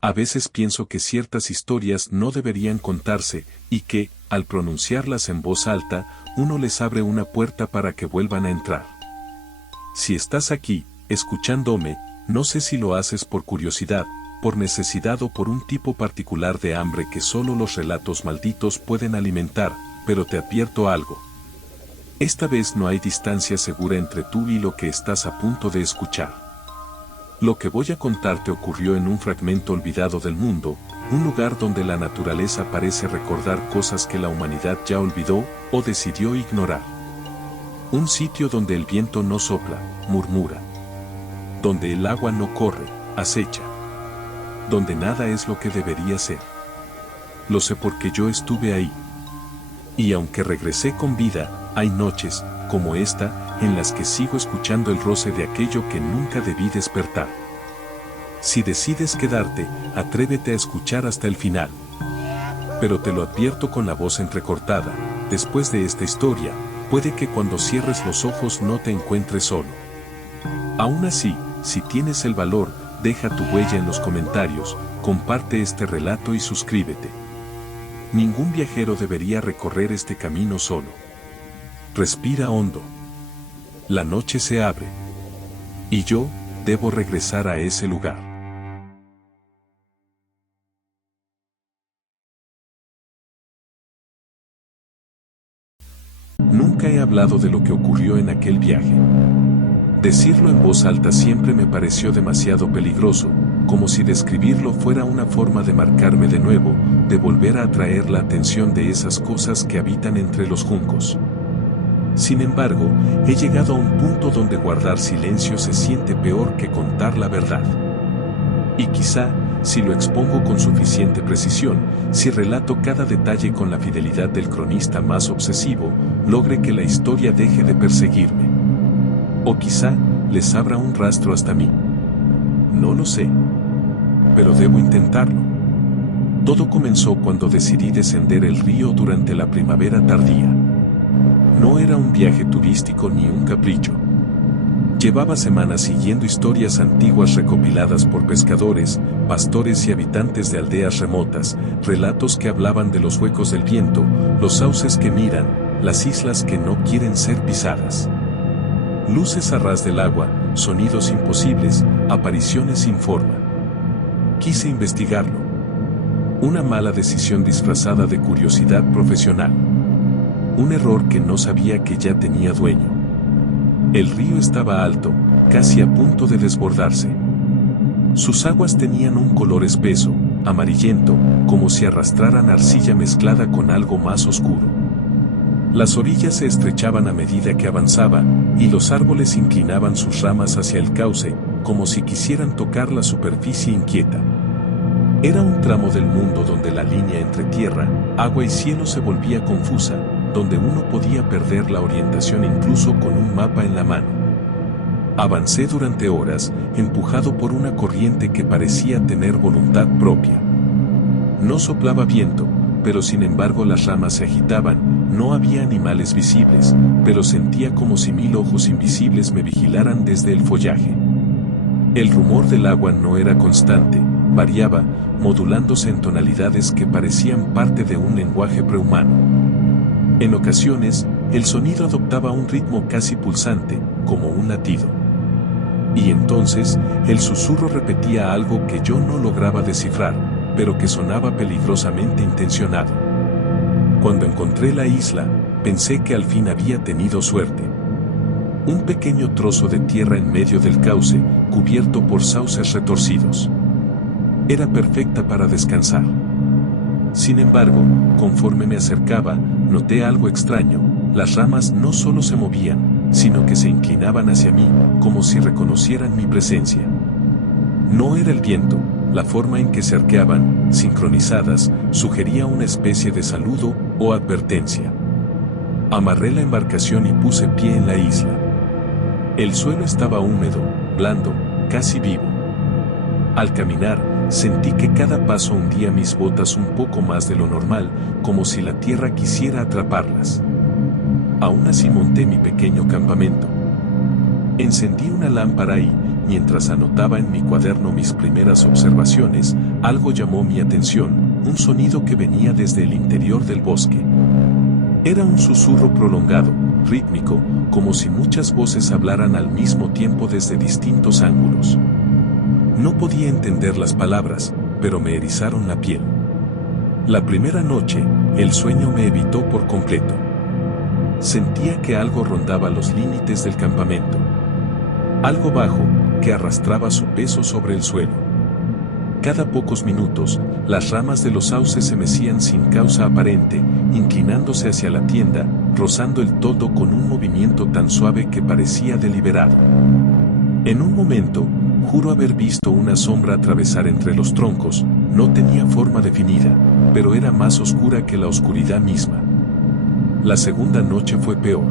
A veces pienso que ciertas historias no deberían contarse y que, al pronunciarlas en voz alta, uno les abre una puerta para que vuelvan a entrar. Si estás aquí, escuchándome, no sé si lo haces por curiosidad, por necesidad o por un tipo particular de hambre que solo los relatos malditos pueden alimentar, pero te advierto algo. Esta vez no hay distancia segura entre tú y lo que estás a punto de escuchar. Lo que voy a contarte ocurrió en un fragmento olvidado del mundo, un lugar donde la naturaleza parece recordar cosas que la humanidad ya olvidó o decidió ignorar. Un sitio donde el viento no sopla, murmura. Donde el agua no corre, acecha. Donde nada es lo que debería ser. Lo sé porque yo estuve ahí. Y aunque regresé con vida, hay noches, como esta, en las que sigo escuchando el roce de aquello que nunca debí despertar. Si decides quedarte, atrévete a escuchar hasta el final. Pero te lo advierto con la voz entrecortada, después de esta historia, puede que cuando cierres los ojos no te encuentres solo. Aún así, si tienes el valor, deja tu huella en los comentarios, comparte este relato y suscríbete. Ningún viajero debería recorrer este camino solo. Respira hondo. La noche se abre. Y yo, debo regresar a ese lugar. Nunca he hablado de lo que ocurrió en aquel viaje. Decirlo en voz alta siempre me pareció demasiado peligroso, como si describirlo fuera una forma de marcarme de nuevo, de volver a atraer la atención de esas cosas que habitan entre los juncos. Sin embargo, he llegado a un punto donde guardar silencio se siente peor que contar la verdad. Y quizá, si lo expongo con suficiente precisión, si relato cada detalle con la fidelidad del cronista más obsesivo, logre que la historia deje de perseguirme. O quizá, les abra un rastro hasta mí. No lo sé. Pero debo intentarlo. Todo comenzó cuando decidí descender el río durante la primavera tardía. No era un viaje turístico ni un capricho. Llevaba semanas siguiendo historias antiguas recopiladas por pescadores, pastores y habitantes de aldeas remotas, relatos que hablaban de los huecos del viento, los sauces que miran, las islas que no quieren ser pisadas. Luces a ras del agua, sonidos imposibles, apariciones sin forma. Quise investigarlo. Una mala decisión disfrazada de curiosidad profesional. Un error que no sabía que ya tenía dueño. El río estaba alto, casi a punto de desbordarse. Sus aguas tenían un color espeso, amarillento, como si arrastraran arcilla mezclada con algo más oscuro. Las orillas se estrechaban a medida que avanzaba, y los árboles inclinaban sus ramas hacia el cauce, como si quisieran tocar la superficie inquieta. Era un tramo del mundo donde la línea entre tierra, agua y cielo se volvía confusa, donde uno podía perder la orientación incluso con un mapa en la mano. Avancé durante horas, empujado por una corriente que parecía tener voluntad propia. No soplaba viento, pero sin embargo las ramas se agitaban, no había animales visibles, pero sentía como si 1000 ojos invisibles me vigilaran desde el follaje. El rumor del agua no era constante, variaba, modulándose en tonalidades que parecían parte de un lenguaje prehumano. En ocasiones, el sonido adoptaba un ritmo casi pulsante, como un latido. Y entonces, el susurro repetía algo que yo no lograba descifrar, pero que sonaba peligrosamente intencionado. Cuando encontré la isla, pensé que al fin había tenido suerte. Un pequeño trozo de tierra en medio del cauce, cubierto por sauces retorcidos. Era perfecta para descansar. Sin embargo, conforme me acercaba, noté algo extraño. Las ramas no solo se movían, sino que se inclinaban hacia mí, como si reconocieran mi presencia. No era el viento, la forma en que se arqueaban, sincronizadas, sugería una especie de saludo o advertencia. Amarré la embarcación y puse pie en la isla. El suelo estaba húmedo, blando, casi vivo. Al caminar, sentí que cada paso hundía mis botas un poco más de lo normal, como si la tierra quisiera atraparlas. Aún así monté mi pequeño campamento. Encendí una lámpara y, mientras anotaba en mi cuaderno mis primeras observaciones, algo llamó mi atención, un sonido que venía desde el interior del bosque. Era un susurro prolongado, rítmico, como si muchas voces hablaran al mismo tiempo desde distintos ángulos. No podía entender las palabras, pero me erizaron la piel. La primera noche, el sueño me evitó por completo. Sentía que algo rondaba los límites del campamento. Algo bajo, que arrastraba su peso sobre el suelo. Cada pocos minutos, las ramas de los sauces se mecían sin causa aparente, inclinándose hacia la tienda, rozando el toldo con un movimiento tan suave que parecía deliberado. En un momento, juro haber visto una sombra atravesar entre los troncos, no tenía forma definida, pero era más oscura que la oscuridad misma. La segunda noche fue peor.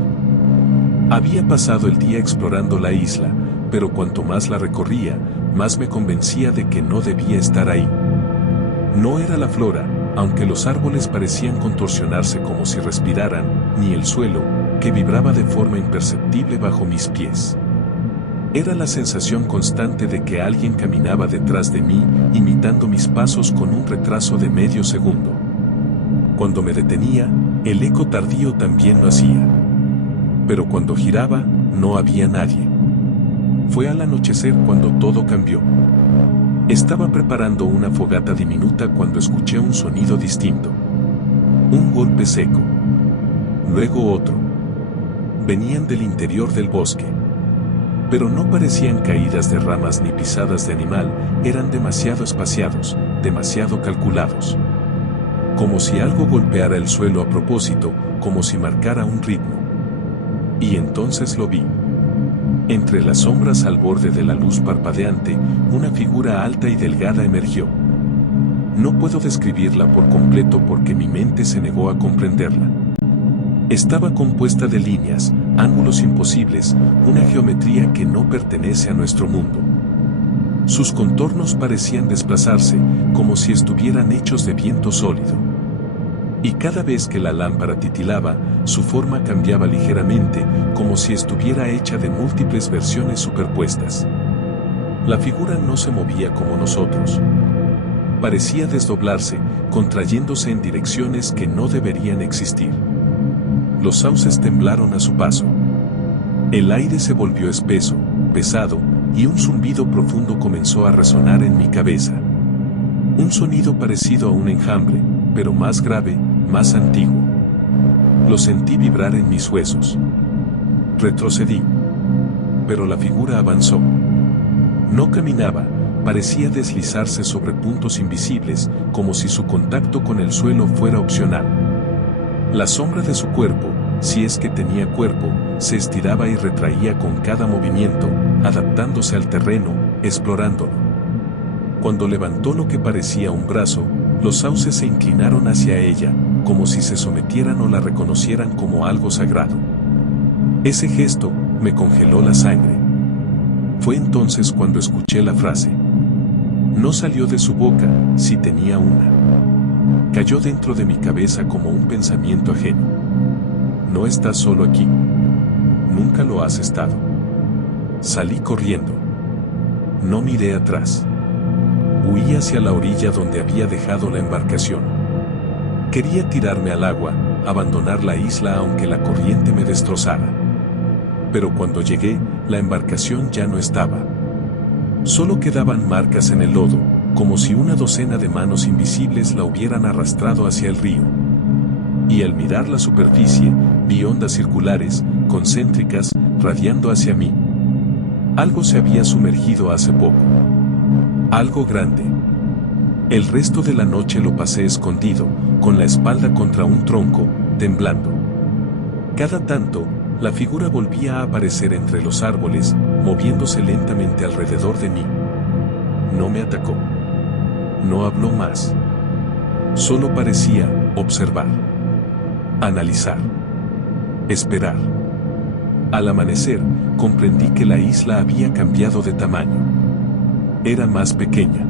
Había pasado el día explorando la isla, pero cuanto más la recorría, más me convencía de que no debía estar ahí. No era la flora, aunque los árboles parecían contorsionarse como si respiraran, ni el suelo, que vibraba de forma imperceptible bajo mis pies. Era la sensación constante de que alguien caminaba detrás de mí, imitando mis pasos con un retraso de medio segundo. Cuando me detenía, el eco tardío también lo hacía. Pero cuando giraba, no había nadie. Fue al anochecer cuando todo cambió. Estaba preparando una fogata diminuta cuando escuché un sonido distinto. Un golpe seco. Luego otro. Venían del interior del bosque. Pero no parecían caídas de ramas ni pisadas de animal, eran demasiado espaciados, demasiado calculados. Como si algo golpeara el suelo a propósito, como si marcara un ritmo. Y entonces lo vi. Entre las sombras al borde de la luz parpadeante, una figura alta y delgada emergió. No puedo describirla por completo porque mi mente se negó a comprenderla. Estaba compuesta de líneas, ángulos imposibles, una geometría que no pertenece a nuestro mundo. Sus contornos parecían desplazarse, como si estuvieran hechos de viento sólido. Y cada vez que la lámpara titilaba, su forma cambiaba ligeramente, como si estuviera hecha de múltiples versiones superpuestas. La figura no se movía como nosotros. Parecía desdoblarse, contrayéndose en direcciones que no deberían existir. Los sauces temblaron a su paso. El aire se volvió espeso, pesado, y un zumbido profundo comenzó a resonar en mi cabeza. Un sonido parecido a un enjambre, pero más grave, más antiguo. Lo sentí vibrar en mis huesos. Retrocedí. Pero la figura avanzó. No caminaba, parecía deslizarse sobre puntos invisibles, como si su contacto con el suelo fuera opcional. La sombra de su cuerpo, si es que tenía cuerpo, se estiraba y retraía con cada movimiento, adaptándose al terreno, explorándolo. Cuando levantó lo que parecía un brazo, los sauces se inclinaron hacia ella, como si se sometieran o la reconocieran como algo sagrado. Ese gesto me congeló la sangre. Fue entonces cuando escuché la frase. No salió de su boca, si tenía una. Cayó dentro de mi cabeza como un pensamiento ajeno. No estás solo aquí. Nunca lo has estado. Salí corriendo. No miré atrás. Huí hacia la orilla donde había dejado la embarcación. Quería tirarme al agua, abandonar la isla aunque la corriente me destrozara. Pero cuando llegué, la embarcación ya no estaba. Solo quedaban marcas en el lodo, como si una docena de manos invisibles la hubieran arrastrado hacia el río. Y al mirar la superficie, vi ondas circulares, concéntricas, radiando hacia mí. Algo se había sumergido hace poco. Algo grande. El resto de la noche lo pasé escondido, con la espalda contra un tronco, temblando. Cada tanto, la figura volvía a aparecer entre los árboles, moviéndose lentamente alrededor de mí. No me atacó. No habló más. Solo parecía observar. Analizar. Esperar. Al amanecer, comprendí que la isla había cambiado de tamaño. Era más pequeña.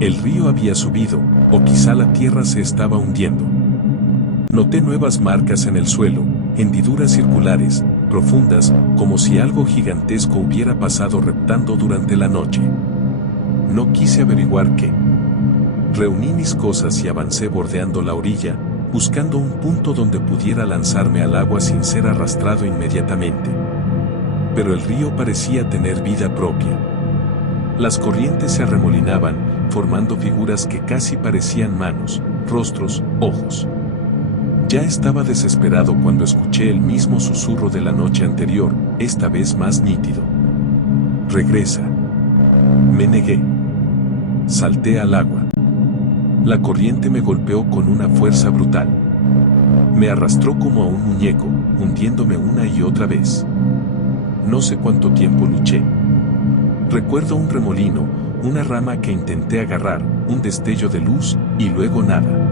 El río había subido, o quizá la tierra se estaba hundiendo. Noté nuevas marcas en el suelo, hendiduras circulares, profundas, como si algo gigantesco hubiera pasado reptando durante la noche. No quise averiguar qué. Reuní mis cosas y avancé bordeando la orilla, buscando un punto donde pudiera lanzarme al agua sin ser arrastrado inmediatamente. Pero el río parecía tener vida propia. Las corrientes se arremolinaban, formando figuras que casi parecían manos, rostros, ojos. Ya estaba desesperado cuando escuché el mismo susurro de la noche anterior, esta vez más nítido. Regresa. Me negué. Salté al agua. La corriente me golpeó con una fuerza brutal. Me arrastró como a un muñeco, hundiéndome una y otra vez. No sé cuánto tiempo luché. Recuerdo un remolino, una rama que intenté agarrar, un destello de luz, y luego nada.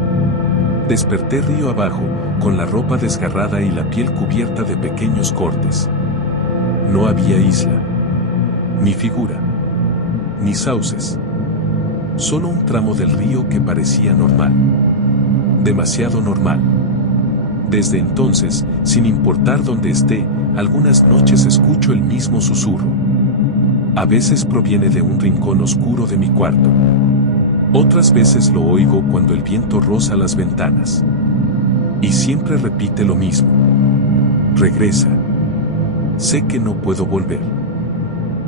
Desperté río abajo, con la ropa desgarrada y la piel cubierta de pequeños cortes. No había isla. Ni figura. Ni sauces. Solo un tramo del río que parecía normal. Demasiado normal. Desde entonces, sin importar dónde esté, algunas noches escucho el mismo susurro. A veces proviene de un rincón oscuro de mi cuarto. Otras veces lo oigo cuando el viento roza las ventanas. Y siempre repite lo mismo. Regresa. Sé que no puedo volver.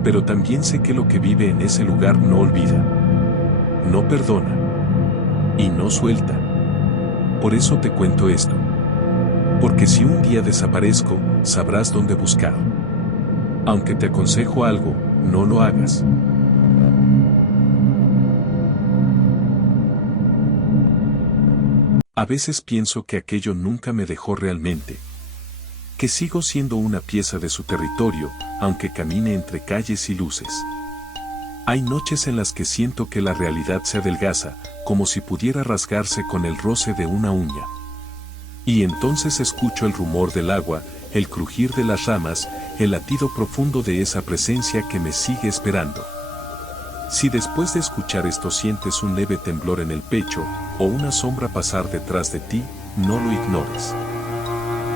Pero también sé que lo que vive en ese lugar no olvida. No perdona. Y no suelta. Por eso te cuento esto. Porque si un día desaparezco, sabrás dónde buscar. Aunque te aconsejo algo, no lo hagas. A veces pienso que aquello nunca me dejó realmente. Que sigo siendo una pieza de su territorio, aunque camine entre calles y luces. Hay noches en las que siento que la realidad se adelgaza, como si pudiera rasgarse con el roce de una uña. Y entonces escucho el rumor del agua, el crujir de las ramas, el latido profundo de esa presencia que me sigue esperando. Si después de escuchar esto sientes un leve temblor en el pecho, o una sombra pasar detrás de ti, no lo ignores.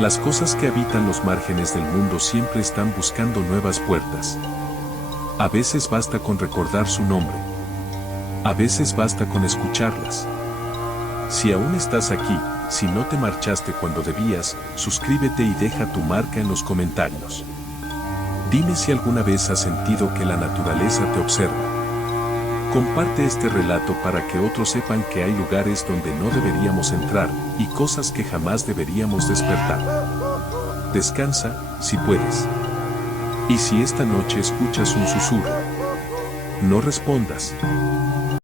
Las cosas que habitan los márgenes del mundo siempre están buscando nuevas puertas. A veces basta con recordar su nombre. A veces basta con escucharlas. Si aún estás aquí, si no te marchaste cuando debías, suscríbete y deja tu marca en los comentarios. Dime si alguna vez has sentido que la naturaleza te observa. Comparte este relato para que otros sepan que hay lugares donde no deberíamos entrar y cosas que jamás deberíamos despertar. Descansa, si puedes. Y si esta noche escuchas un susurro, no respondas.